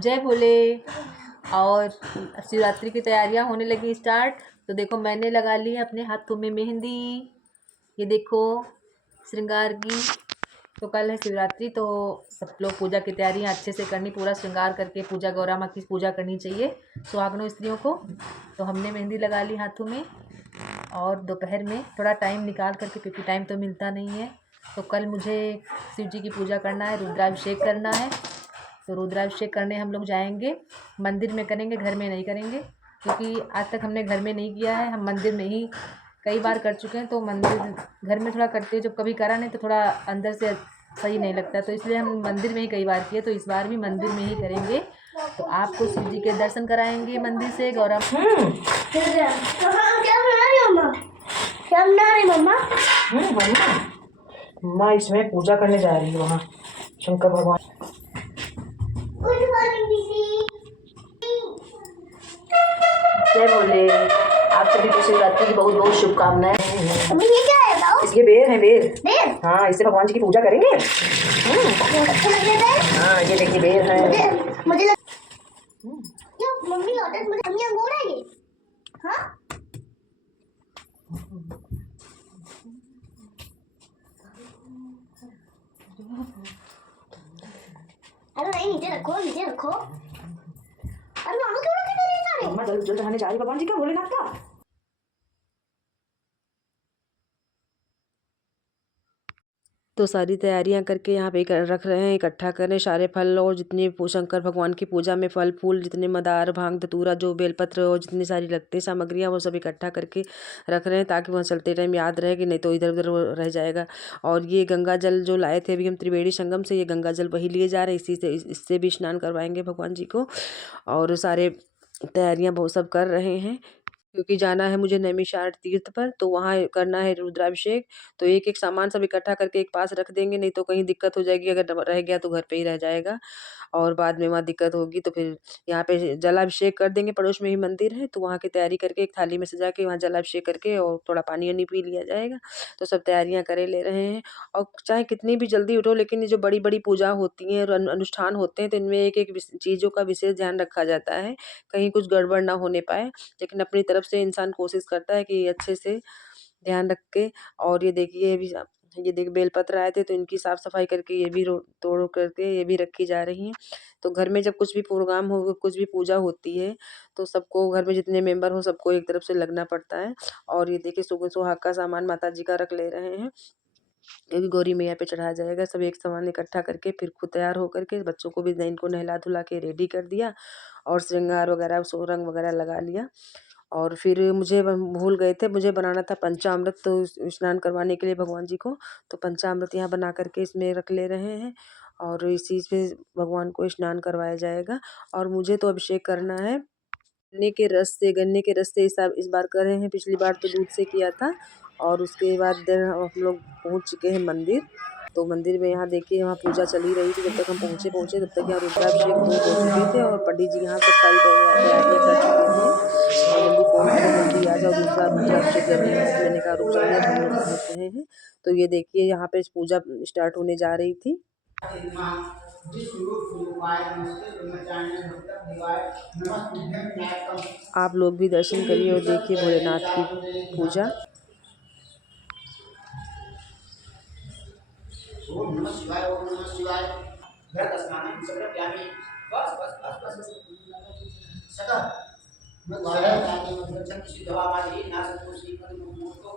जय भोले। और शिवरात्रि की तैयारियां होने लगी स्टार्ट। तो देखो मैंने लगा ली है अपने हाथों में मेहंदी। ये देखो श्रृंगार की। तो कल है शिवरात्रि, तो सब लोग पूजा की तैयारियां अच्छे से करनी, पूरा श्रृंगार करके पूजा, गौरा माँ की पूजा करनी चाहिए सुहागनों स्त्रियों को। तो हमने मेहंदी लगा ली हाथों में। और दोपहर में थोड़ा टाइम निकाल करके, क्योंकि टाइम तो मिलता नहीं है, तो कल मुझे शिव जी की पूजा करना है, रुद्राभिषेक करना है। तो रुद्राभिषेक करने हम लोग जाएंगे, मंदिर में करेंगे, घर में नहीं करेंगे, क्योंकि आज तक हमने घर में नहीं किया है। हम मंदिर में ही कई बार कर चुके हैं, तो मंदिर घर में थोड़ा करते हैं, जब कभी करा नहीं तो थोड़ा अंदर से सही नहीं लगता, तो इसलिए हम मंदिर में ही कई बार किए, तो इस बार भी मंदिर में ही करेंगे। तो आपको शिव जी के दर्शन कराएंगे मंदिर से। गौरा माँ इसमें पूजा करने जा रही है वहाँ शंकर भगवान। जय भोले। आप सभी को शिवरात्रि की बहुत बहुत शुभकामनाएं। ये क्या है बताओ? ये बेर है, बेर। बेर? हाँ, इससे भगवान जी की पूजा करेंगे। हाँ, ये देखिए बेर है। मुझे क्या मम्मी ऑर्डर, मुझे मम्मी अंगूर है ये। हाँ अरे नहीं, नीचे रखो, नीचे रखो। अरे मामा क्यों रखे तेरे सारे? मम्मा जल चढ़ाने जा रही भगवान जी का, भोलेनाथ का। तो सारी तैयारियां करके यहाँ पे रख रहे हैं, इकट्ठा करें सारे फल और जितने शंकर भगवान की पूजा में फल फूल, जितने मदार भांग धतूरा जो बेलपत्र और जितनी सारी लगती है सामग्रियाँ, वो सब इकट्ठा करके रख रहे हैं, ताकि वहाँ चलते टाइम याद रहे, कि नहीं तो इधर उधर रह जाएगा। और ये गंगा जल जो लाए थे अभी हम त्रिवेणी संगम से, ये गंगा जल वही लिए जा रहे हैं, इसी से इससे भी स्नान करवाएंगे भगवान जी को। और सारे तैयारियाँ बहुत सब कर रहे हैं, क्योंकि जाना है मुझे नैमिषारण्य तीर्थ पर, तो वहाँ करना है रुद्राभिषेक। तो एक एक सामान सब इकट्ठा करके एक पास रख देंगे, नहीं तो कहीं दिक्कत हो जाएगी, अगर रह गया तो घर पे ही रह जाएगा और बाद में वहाँ दिक्कत होगी। तो फिर यहाँ पे जलाभिषेक कर देंगे, पड़ोस में ही मंदिर है, तो वहाँ की तैयारी करके एक थाली में सजा के वहाँ जलाभिषेक करके और थोड़ा पानी वानी पी लिया जाएगा। तो सब तैयारियाँ करे ले रहे हैं। और चाहे कितनी भी जल्दी उठो, लेकिन ये जो बड़ी बड़ी पूजा होती हैं और अनुष्ठान होते हैं, तो इनमें एक एक चीज़ों का विशेष ध्यान रखा जाता है, कहीं कुछ गड़बड़ ना होने पाए। लेकिन अपनी तरफ से इंसान कोशिश करता है कि अच्छे से ध्यान रख के। और ये देखिए ये देखिए बेलपत्र आए थे, तो इनकी साफ सफाई करके ये भी तोड़ करके ये भी रखी जा रही हैं। तो घर में जब कुछ भी प्रोग्राम हो, कुछ भी पूजा होती है, तो सबको, घर में जितने मेंबर हो, सबको एक तरफ से लगना पड़ता है। और ये देखिए सुहाग का सामान माता जी का रख ले रहे हैं, ये भी गौरी मैया पे चढ़ाया जाएगा। सब एक सामान इकट्ठा करके फिर खुद तैयार होकर के बच्चों को भी इनको नहला धुला के रेडी कर दिया और श्रृंगार वगैरह रंग वगैरह लगा लिया। और फिर मुझे भूल गए थे, मुझे बनाना था पंचामृत, तो स्नान करवाने के लिए भगवान जी को, तो पंचामृत यहाँ बना करके इसमें रख ले रहे हैं और इसी से भगवान को स्नान करवाया जाएगा। और मुझे तो अभिषेक करना है गन्ने के रस से इस बार कर रहे हैं, पिछली बार तो दूध से किया था। और उसके बाद हम लोग पहुँच चुके हैं मंदिर। तो मंदिर में यहाँ देखिए, वहाँ पूजा चल ही रही थी, जब तक हम पहुँचे तब तक यहाँ रुद्राभिषेक 2 हो चुके थे और पंडित जी यहाँ सब सारी तैयारियाँ कर चुके थे। और जल्दी फ़ोन करे, जल्दी आ जाओ, दूसरा रुद्राभिषेक लगने वाला है। तो मैंने कहा रुक जाइए, अब हम लोग पहुँच रहे हैं। तो ये देखिए यहाँ पे पूजा स्टार्ट होने जा रही थी। आप लोग भी दर्शन करिए और देखिए भोलेनाथ की पूजा। ओम नमः शिवाय, ओम नमः शिवाय। घर स्नानं समर्पयामि। बस बस बस बस सदा मैं गाया जाने में दर्शन की दवा मारी ना सब श्री पद मुहूर्तो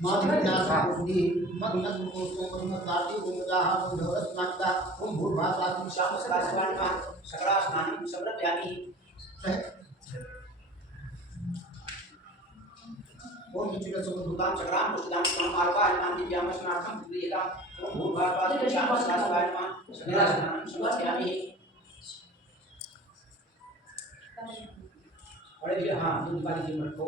माधुरी नाथ बुद्धि मग नग को मग दाती उमदाह बुधवस नाता ओम भूर्भात रात्रि शाम सदा शिवाय नमः सकला स्नानं समर्पयामि। ओम निचुल समभूतां चक्रां पुष्टां नाम आर्वा नाम दिव्याम स्नातम प्रियता ओम भूर्भात श्याम सदा शिवाय नमः सकला स्नानं समर्पयामि। बड़े भी हां दूध वाली जी मत को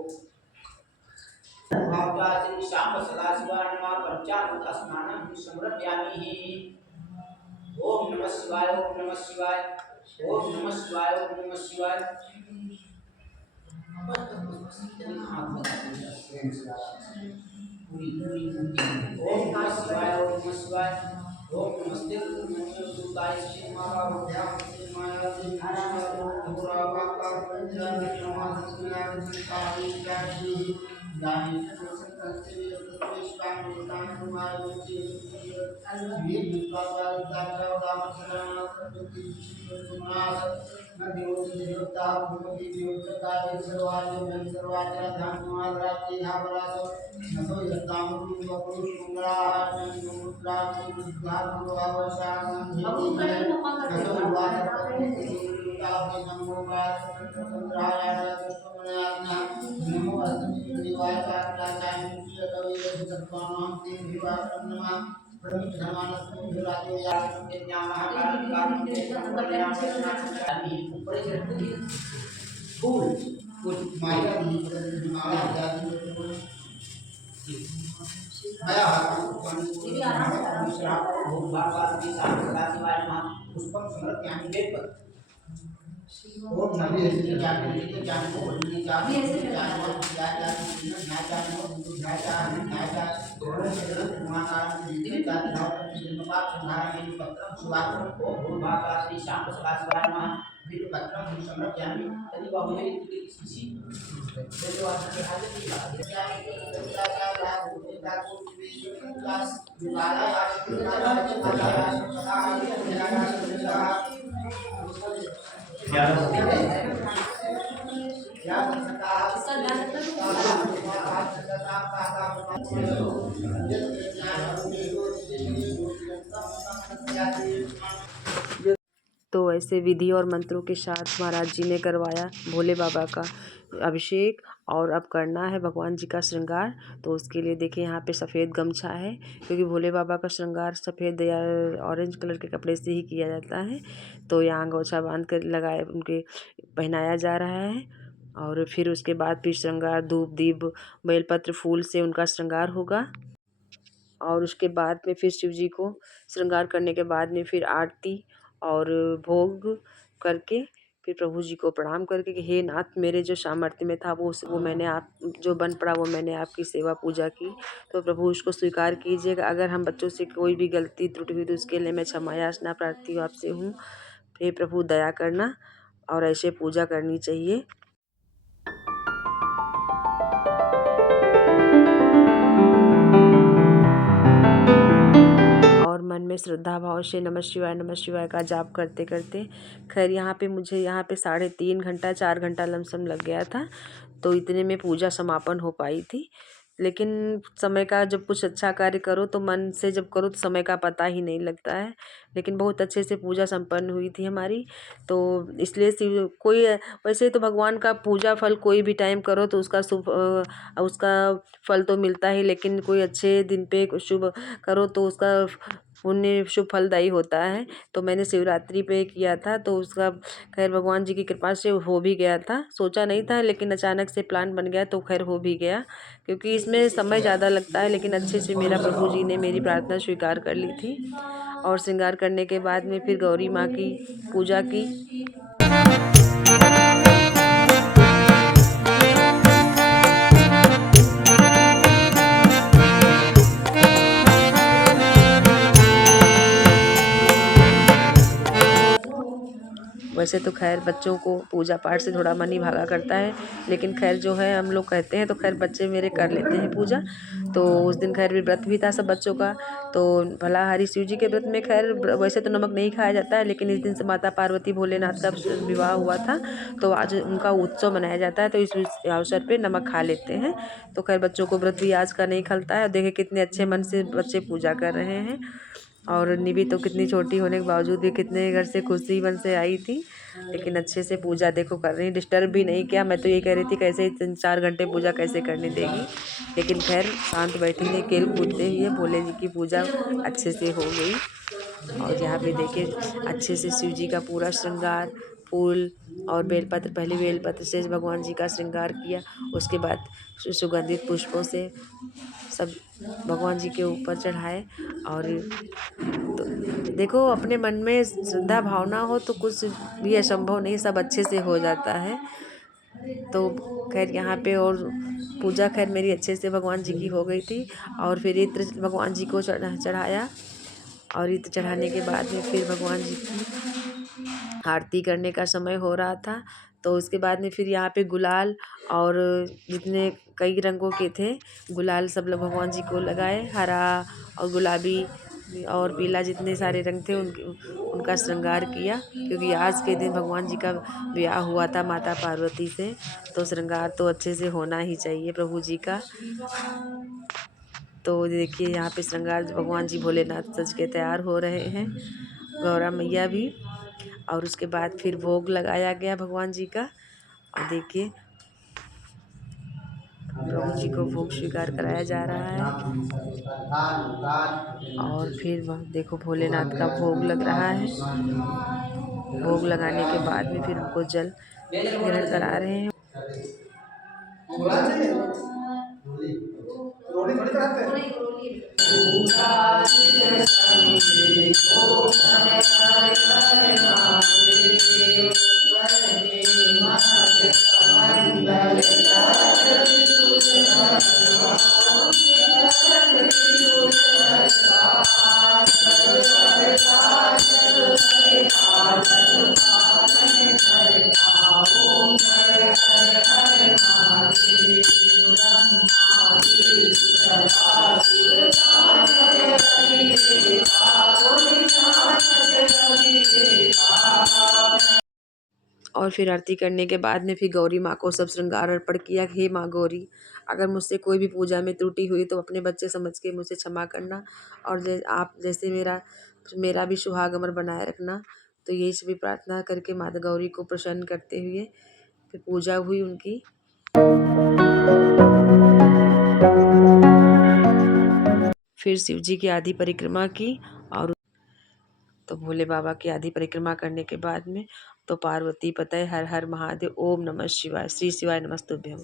भावराज श्याम सदा शिवाय नमः पंचामृत स्नानं समर्पयामि। ओम नमः शिवाय, ओम नमः शिवाय, ओम नमः शिवाय, ओम नमः शिवाय। ओम नमः शिवाय, ओम नमः शिवाय। ओम नमस्ते गुरुदेवाय श्री माता भगवत्याः श्री माया देवी पुरावाका पंचम नमः काली काली गामी संकल्प विश्वाम नितान कुमार मुक्ति वीर विपावाल तारा दाम शरण प्रति सुनास नदियों देवता भूमि देवता का सर्वाज में सर्वाज धाम माद्राति हावरास नमो यताम रूप मंगला मुद्रा मुद्रा भगवान नमो वाद पति नमो वाद संग्रहाय नमो अस्तु दिवाय प्रार्थना कवि सत्पान ते विवाह नमः प्रमित धर्मानस्मि विराजो या ज्ञान महाकाल काल के कल्याण ऊपर फूल कुछ माया दी माया जाती आया भूम बाबा की सदा शिवाय नमः पुष्पम समर्पयामि वेद ओम नमः शिवाय ज्ञान को बोलने का ज्ञान को ज्ञान श्री श्याम सदा शिवाय नमः वीर पत्रम समर्पयामि तनि बहुमे किसी तो ऐसे विधि और मंत्रों के साथ महाराज जी ने करवाया भोले बाबा का अभिषेक। और अब करना है भगवान जी का श्रृंगार। तो उसके लिए देखिए यहाँ पे सफ़ेद गमछा है, क्योंकि भोले बाबा का श्रृंगार सफ़ेद या ऑरेंज कलर के कपड़े से ही किया जाता है। तो यहाँ गमछा बांध कर लगाए उनके पहनाया जा रहा है। और फिर उसके बाद फिर श्रृंगार धूप दीप बेलपत्र फूल से उनका श्रृंगार होगा। और उसके बाद में फिर शिव जी को श्रृंगार करने के बाद में फिर आरती और भोग करके फिर प्रभु जी को प्रणाम करके कि हे नाथ, मेरे जो सामर्थ्य में था वो मैंने आप जो बन पड़ा वो मैंने आपकी सेवा पूजा की, तो प्रभु उसको स्वीकार कीजिएगा। अगर हम बच्चों से कोई भी गलती त्रुटि हुई तो उसके लिए मैं क्षमा याचना प्रार्थी हूँ आपसे हूँ। हे प्रभु दया करना, और ऐसे पूजा करनी चाहिए। और मन में श्रद्धा भाव से नमः शिवाय का जाप करते करते खैर यहाँ पे मुझे 3.5 घंटा 4 घंटा लमसम लग गया था। तो इतने में पूजा समापन हो पाई थी। लेकिन समय का जब कुछ अच्छा कार्य करो तो मन से जब करो तो समय का पता ही नहीं लगता है। लेकिन बहुत अच्छे से पूजा संपन्न हुई थी हमारी। तो इसलिए कोई वैसे तो भगवान का पूजा फल कोई भी टाइम करो तो उसका फल तो मिलता ही, लेकिन कोई अच्छे दिन पे शुभ करो तो उसका पुण्य शुभ फलदायी होता है। तो मैंने शिवरात्रि पे किया था, तो उसका खैर भगवान जी की कृपा से हो भी गया था। सोचा नहीं था लेकिन अचानक से प्लान बन गया तो खैर हो भी गया, क्योंकि इसमें समय ज़्यादा लगता है। लेकिन अच्छे से मेरा प्रभु जी ने मेरी प्रार्थना स्वीकार कर ली थी। और श्रृंगार करने के बाद में फिर गौरी माँ की पूजा की। वैसे तो खैर बच्चों को पूजा पाठ से थोड़ा मन ही भागा करता है, लेकिन खैर जो है हम लोग कहते हैं तो खैर बच्चे मेरे कर लेते हैं पूजा। तो उस दिन खैर भी व्रत भी था सब बच्चों का। तो भलाहारी शिव जी के व्रत में खैर वैसे तो नमक नहीं खाया जाता है, लेकिन इस दिन से माता पार्वती भोलेनाथ का विवाह हुआ था, तो आज उनका उत्सव मनाया जाता है। तो इस अवसर पर नमक खा लेते हैं। तो खैर बच्चों को व्रत भी आज का नहीं खलता है। देखे कितने अच्छे मन से बच्चे पूजा कर रहे हैं। और निधि तो कितनी छोटी होने के बावजूद भी कितने घर से खुशी मन से आई थी, लेकिन अच्छे से पूजा देखो कर रही, डिस्टर्ब भी नहीं किया। मैं तो ये कह रही थी कैसे 3-4 घंटे पूजा कैसे करने देगी, लेकिन खैर शांत बैठी नहीं, खेल कूदते हुए भोले जी की पूजा अच्छे से हो गई। और यहाँ पे देखिए अच्छे से शिव जी का पूरा श्रृंगार फूल और बेलपत्र, पहले बेलपत्र से भगवान जी का श्रृंगार किया, उसके बाद सुगंधित पुष्पों से सब भगवान जी के ऊपर चढ़ाए। और तो देखो अपने मन में श्रद्धा भावना हो तो कुछ भी असंभव नहीं, सब अच्छे से हो जाता है। तो खैर यहाँ पे और पूजा खैर मेरी अच्छे से भगवान जी की हो गई थी। और फिर इत्र भगवान जी को चढ़ाया। और इत्र चढ़ाने के बाद में फिर भगवान जी की आरती करने का समय हो रहा था। तो उसके बाद में फिर यहाँ पे गुलाल और जितने कई रंगों के थे गुलाल सब लोग भगवान जी को लगाए, हरा और गुलाबी और पीला जितने सारे रंग थे उनका श्रृंगार किया, क्योंकि आज के दिन भगवान जी का ब्याह हुआ था माता पार्वती से, तो श्रृंगार तो अच्छे से होना ही चाहिए प्रभु जी का। तो देखिए यहाँ पे श्रृंगार भगवान जी भोलेनाथ सज के तैयार हो रहे हैं, गौरा मैया भी। और उसके बाद फिर भोग लगाया गया भगवान जी का, और देखिए प्रभु जी को भोग स्वीकार कराया जा रहा है। और फिर वह देखो भोलेनाथ का भोग लग रहा है। भोग लगाने के बाद में फिर उनको जल ग्रहण करा रहे हैं। और फिर आरती करने के बाद में फिर गौरी माँ को सब श्रृंगार अर्पण किया। हे माँ गौरी, अगर मुझसे कोई भी पूजा में त्रुटि हुई तो अपने बच्चे समझ के मुझसे क्षमा करना, और आप जैसे मेरा भी सुहाग अमर बनाए रखना। तो यही सभी प्रार्थना करके माता गौरी को प्रसन्न करते हुए फिर पूजा हुई उनकी। फिर शिव जी की आधी परिक्रमा की, और तो भोले बाबा की आधी परिक्रमा करने के बाद में तो पार्वती पतये हर हर महादेव, ओम नमः शिवाय, श्री शिवाय नमस्तुभ्यम।